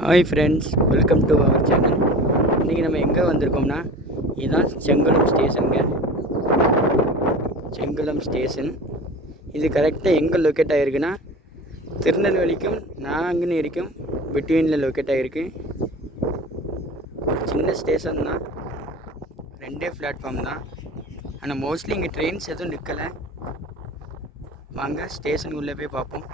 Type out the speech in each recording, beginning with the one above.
Hi friends, welcome to our channel. இன்றைக்கி நம்ம எங்கே வந்திருக்கோம்னா, இதுதான் செங்குளம் ஸ்டேஷனுங்க. செங்குளம் ஸ்டேஷன் இது கரெக்டாக எங்கே லொக்கேட் ஆகிருக்குன்னா, திருநெல்வேலிக்கும் நாங்குநேரிக்கும் பிட்வீனில் லொக்கேட் ஆகிருக்கு. ஒரு சின்ன ஸ்டேஷன் தான், 2 பிளாட்ஃபார்ம் தான். ஆனால் மோஸ்ட்லி இங்கே ட்ரெயின்ஸ் எதுவும் நிற்கலை. வாங்க ஸ்டேஷனுக்கு உள்ளே போய் பார்ப்போம்.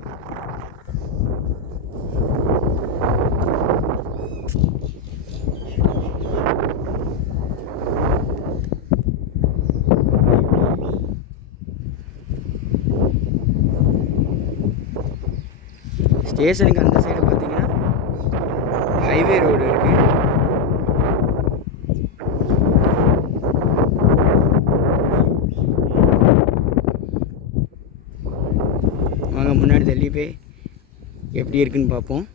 ஸ்டேஷனுக்கு அந்த சைடு பார்த்தீங்கன்னா ஹைவே ரோடு இருக்குது. வாங்க முன்னாடி தள்ளி போய் எப்படி இருக்குன்னு பார்ப்போம்.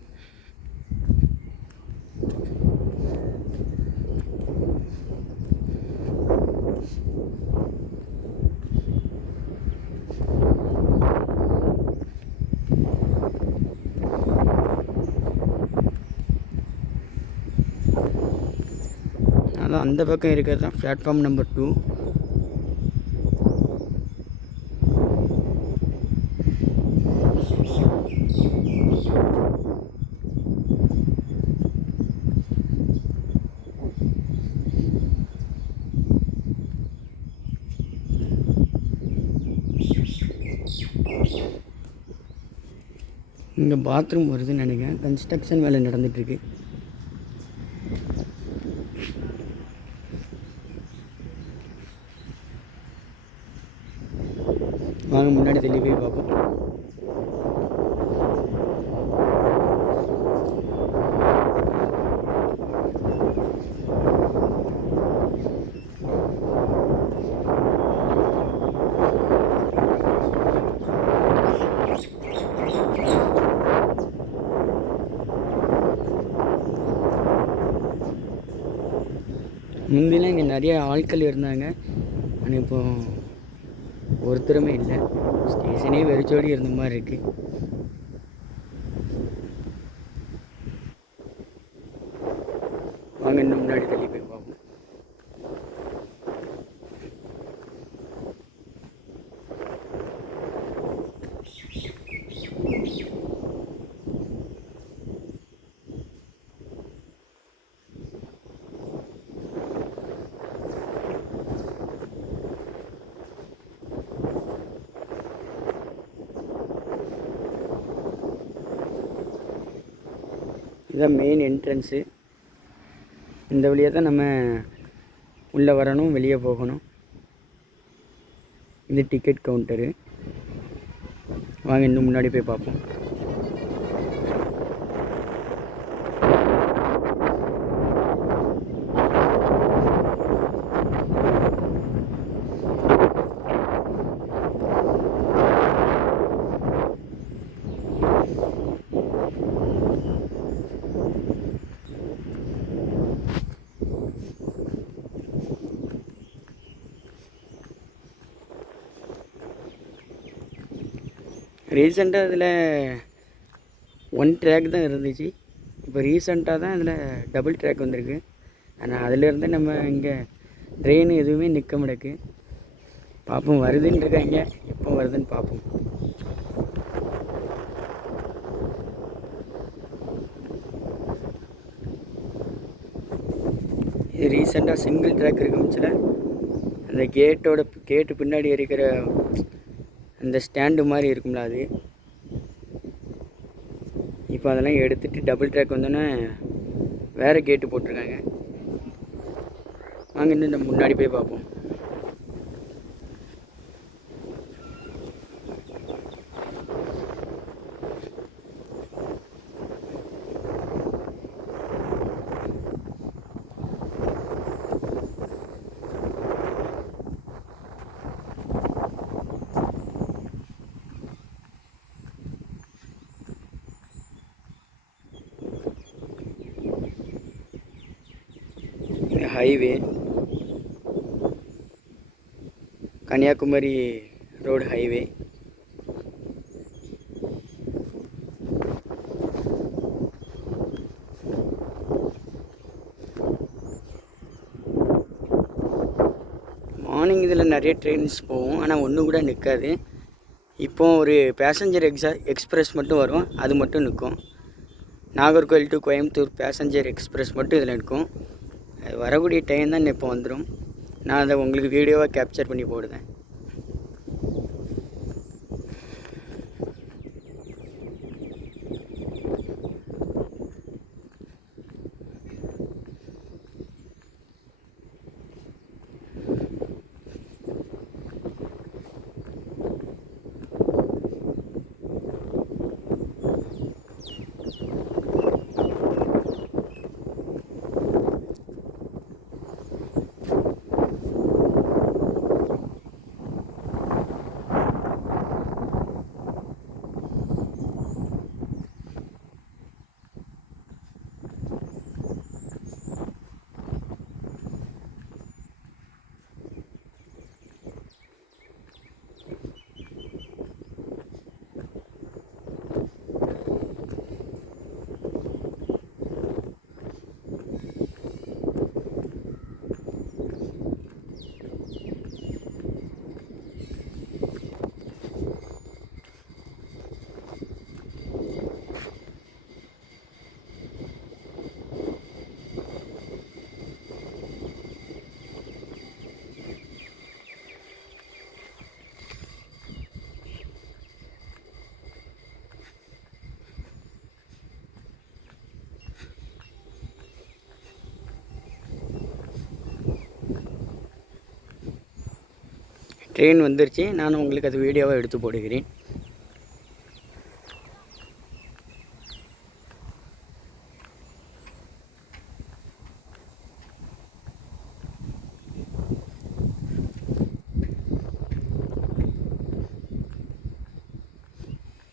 அதான் அந்த பக்கம் இருக்கிறது தான் பிளாட்ஃபார்ம் நம்பர் 2. இங்கே பாத்ரூம் வருதுன்னு நினைக்கிறேன். கன்ஸ்ட்ரக்ஷன் வேலை நடந்துகிட்ருக்கு. வாங்க முன்னாடி தள்ளி போய் பார்ப்போம். முந்திலாம் இங்கே நிறைய ஆட்கள் இருந்தாங்க, ஆனால் இப்போ ஒருத்தருமே இல்லை. ஸ்டேஷனே வெறிச்சோடி இருந்த மாதிரி இருக்குது. வாங்க இன்னும் முன்னாடி தள்ளி போய் பார்ப்போம். இதுதான் மெயின் என்ட்ரன்ஸு. இந்த வழியாக தான் நம்ம உள்ளே வரணும், வெளியே போகணும். இது டிக்கெட் கவுண்டரு. வாங்க இன்னும் முன்னாடி போய் பார்ப்போம். ரீசெண்டாக இதில் 1 ட்ராக் தான் இருந்துச்சு. இப்போ ரீசெண்டாக தான் இதில் டபுள் ட்ராக் வந்திருக்கு. ஆனால் அதிலேருந்து நம்ம இங்கே ட்ரெயின் எதுவுமே நிற்க முடக்கு. பார்ப்போம், வருதுன்னு இருக்காங்க, எப்போ வருதுன்னு பார்ப்போம். இது ரீசெண்டாக சிங்கிள் ட்ராக் இருக்குமிச்சில் அந்த கேட்டு பின்னாடி இருக்கிற அந்த ஸ்டாண்டு மாதிரி இருக்கும்ல, அது இப்போ அதெல்லாம் எடுத்துகிட்டு டபுள் ட்ராக் வந்தோன்னே வேறு கேட்டு போட்டிருக்காங்க. வாங்க இன்னும் நம்ம முன்னாடி போய் பார்ப்போம். Highway Kanniyakumari road highway. Morning இதில் நிறைய ட்ரெயின்ஸ் போகும், ஆனால் ஒன்று கூட நிற்காது. இப்போ ஒரு பேசஞ்சர் எக்ஸ்பிரஸ் மட்டும் வரும், அது மட்டும் நிற்கும். Nagercoil to Coimbatore passenger express மட்டும் இதில் நிற்கும். அது வரக்கூடிய டைம் தான் இப்போ வந்துடும். நான் அதை உங்களுக்கு வீடியோவாக கேப்சர் பண்ணி போடுவேன். ட்ரெயின் வந்துருச்சு, நான் உங்களுக்கு அது வீடியோவாக எடுத்து போடுகிறேன்.